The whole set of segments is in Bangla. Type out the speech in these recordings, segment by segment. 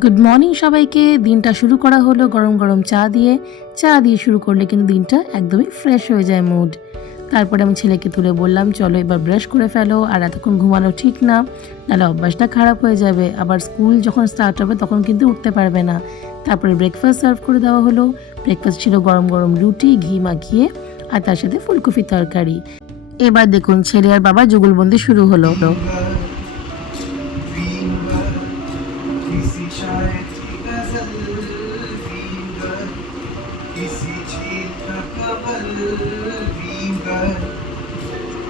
গুড মর্নিং সবাইকে। দিনটা শুরু করা হলো গরম গরম চা দিয়ে। চা দিয়ে শুরু করলে কিন্তু দিনটা একদমই ফ্রেশ হয়ে যায় মুড তারপরে আমি ছেলেকে তুলে বললাম, চলো এবার ব্রাশ করে ফেলো, আর এতক্ষণ ঘুমানো ঠিক না। নাহলে অভ্যাসটা খারাপ হয়ে যাবে। আবার স্কুল যখন স্টার্ট হবে তখন কিন্তু উঠতে পারবে না। তারপরে ব্রেকফাস্ট সার্ভ করে দেওয়া হলো। ব্রেকফাস্ট ছিল গরম গরম রুটি, ঘি মাখিয়ে, আর তার সাথে ফুলকপি তরকারি। এবার দেখুন ছেলে আর বাবা যুগলবন্দি শুরু হলো।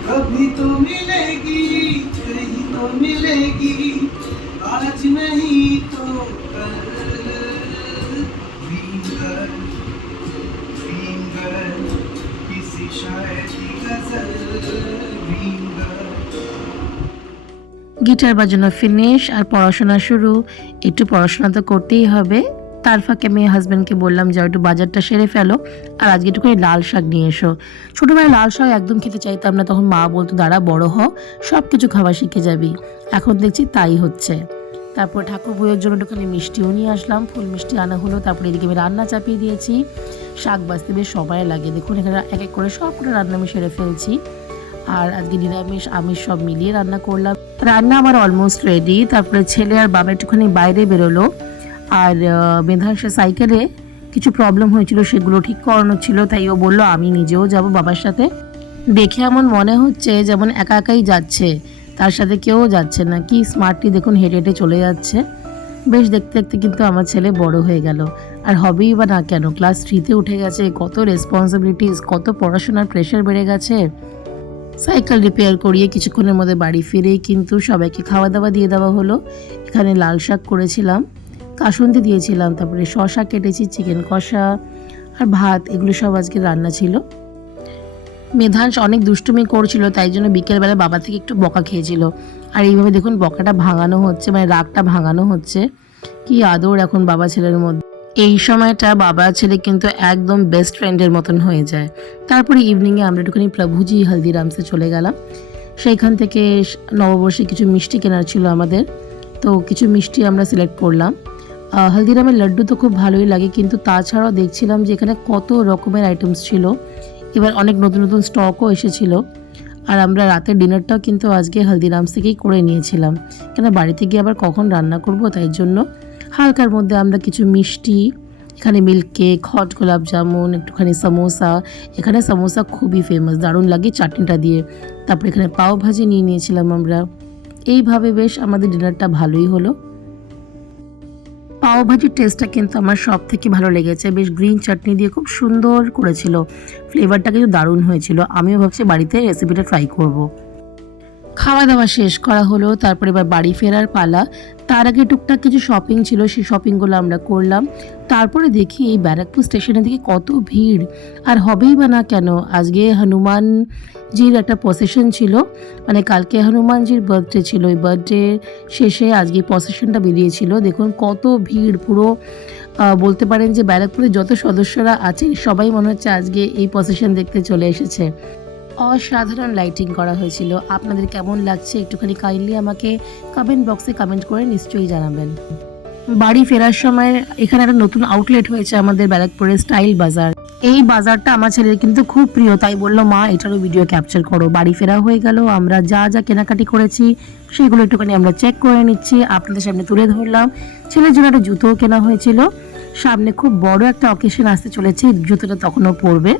कभी तो मिलेगी कहीं तो मिलेगी आज नहीं तो कल वींगर वींगर किसी शायर की गजल वींगर গিটার বাজানো ফিনিশ আর পড়াশোনা শুরু একটু পড়াশোনা তো করতেই হবে তার ফাঁকে আমি হাজব্যান্ডকে বললাম, যাও একটু বাজারটা সেরে ফেলো আর আজকে একটু করে লাল শাক নিয়ে এসো। ছোটোবেলায় লাল শাক একদম খেতে চাইতাম না, তখন মা বলতো, দাঁড়া, বড় হও সব কিছু খাওয়া শিখে যাবি। এখন দেখছি তাই হচ্ছে। তারপর ঠাকুর বইয়ের জন্য একটুখানি মিষ্টিও নিয়ে আসলাম, ফুল মিষ্টি আনা হলো, তারপরে এদিকে আমি রান্না চাপিয়ে দিয়েছি। শাক বাঁচতে বেশ সময় লাগে, দেখুন এখানে এক এক করে সব করে রান্না আমি সেরে ফেলছি। আর আজকে নিরামিষ, আমিষ সব মিলিয়ে রান্না করলাম। রান্না আমার অলমোস্ট রেডি তারপরে ছেলে আর বাবা একটুখানি বাইরে বেরোলো। আর মেধার সে সাইকেলে কিছু প্রবলেম হয়েছিল, সেগুলো ঠিক করানো ছিল, তাই ও বলল, আমি নিজেও যাব বাবার সাথে। দেখে এমন মনে হচ্ছে যেমন একা একাই যাচ্ছে, তার সাথে কেউ যাচ্ছে না। কি স্মার্টলি দেখুন, হেঁটে হেঁটে চলে যাচ্ছে। বেশ দেখতে দেখতে কিন্তু আমার ছেলে বড় হয়ে গেল। আর হবেই বা না কেন ক্লাস থ্রিতে উঠে গেছে, কত রেসপন্সিবিলিটিস কত পড়াশোনার প্রেশার বেড়ে গেছে। সাইকেল রিপেয়ার করিয়ে কিছুক্ষণের মধ্যে বাড়ি ফিরেই কিন্তু সবাইকে খাওয়া দাওয়া দিয়ে দেওয়া হলো। এখানে লাল শাক করেছিলাম। কাসুন্দি দিয়েছিলাম, তারপরে শশা কেটেছি, চিকেন কষা আর ভাত, এগুলো সব আজকে রান্না ছিল। মেধাংশ অনেক দুষ্টুমি করছিল, তাই জন্য বিকেলবেলা বাবা থেকে একটু বকা খেয়েছিল। আর এইভাবে দেখুন, বকাটা ভাঙানো হচ্ছে মানে রাগটা ভাঙানো হচ্ছে। কি আদর এখন বাবা ছেলের মধ্যে। এই সময়টা বাবা ছেলে কিন্তু একদম বেস্ট ফ্রেন্ডের মতন হয়ে যায়। তারপরে ইভিনিংয়ে আমরা একটুখানি প্রভুজি হলদিরামসে চলে গেলাম। সেইখান থেকে নববর্ষে কিছু মিষ্টি কেনার ছিল আমাদের। তো কিছু মিষ্টি আমরা সিলেক্ট করলাম। হলদিরামের লাড্ডু তো খুব ভালোই লাগে, কিন্তু তাছাড়াও দেখছিলাম যে এখানে কত রকমের আইটেমস ছিল। এবার অনেক নতুন নতুন স্টকও এসেছিল। আর আমরা রাতের ডিনারটাও কিন্তু আজকে হলদিরামস থেকেই করে নিয়েছিলাম। কেন বাড়িতে গিয়ে আবার কখন রান্না করব তাই জন্য হালকার মধ্যে আমরা কিছু মিষ্টি, এখানে মিল্ক কেক হট গোলাপ জামুন একটুখানি সমোসা এখানে সমোসা খুবই ফেমাস দারুণ লাগে চাটনিটা দিয়ে। তারপরে এখানে পাও ভাজি নিয়ে নিয়েছিলাম আমরা। এইভাবে বেশ আমাদের ডিনারটা ভালোই হলো। পাও ভাজির টেস্টটা কিন্তু আমার সব থেকে ভালো লেগেছে। বেশ গ্রিন চাটনি দিয়ে খুব সুন্দর করেছিল। ফ্লেভারটা কিন্তু দারুণ হয়েছিল। আমিও ভাবছি বাড়িতে রেসিপিটা ট্রাই করব। খাওয়া দাওয়া শেষ করা হলো, তারপরে এবার বাড়ি ফেরার পালা। তার আগে টুকটাক কিছু শপিং ছিল, সেই শপিংগুলো আমরা করলাম। তারপরে দেখি এই ব্যারাকপুর স্টেশনের দিকে কত ভিড়। আর হবেই বা না কেন? আজকে হনুমানজির একটা প্রসেশন ছিল। মানে কালকে হনুমানজির বার্থডে ছিল। ওই বার্থডে শেষে আজকে প্রসেশনটা বেরিয়েছিল। দেখুন কত ভিড় পুরো। বলতে পারেন যে ব্যারাকপুরের যত সদস্যরা আছে সবাই মনে হচ্ছে আজকে এই প্রসেশন দেখতে চলে এসেছে। অসাধারণ লাইটিং করা হয়েছিল। আপনাদের কেমন লাগছে একটুখানি কাইন্ডলি আমাকে কমেন্ট বক্সে কমেন্ট করে নিশ্চয়ই জানাবেন। বাড়ি ফেরার সময় এখানে একটা নতুন আউটলেট হয়েছে আমাদের ব্যারাকপুরের স্টাইল বাজার। এই বাজারটা আমার ছেলের কিন্তু খুব প্রিয়, তাই বলল, মা, এটারও ভিডিও ক্যাপচার করো। বাড়ি ফেরা হয়ে গেল, আমরা যা যা কেনাকাটি করেছি, সেগুলো একটুখানি আমরা চেক করে নিচ্ছি। আপনাদের সামনে তুলে ধরলাম। ছেলের জন্য একটা জুতোও কেনা হয়েছিল। সামনে খুব বড় একটা অকেশন আসতে চলেছে, জুতোটা তখনও পরবে।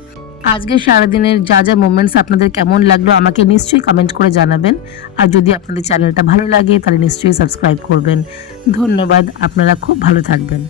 আজকে সারাদিনের যা যা মোমেন্টস আপনাদের কেমন লাগল আমাকে নিশ্চয়ই কমেন্ট করে জানাবেন। আর যদি আপনাদের চ্যানেলটা ভালো লাগে, তাহলে নিশ্চয়ই সাবস্ক্রাইব করবেন। ধন্যবাদ, আপনারা খুব ভালো থাকবেন।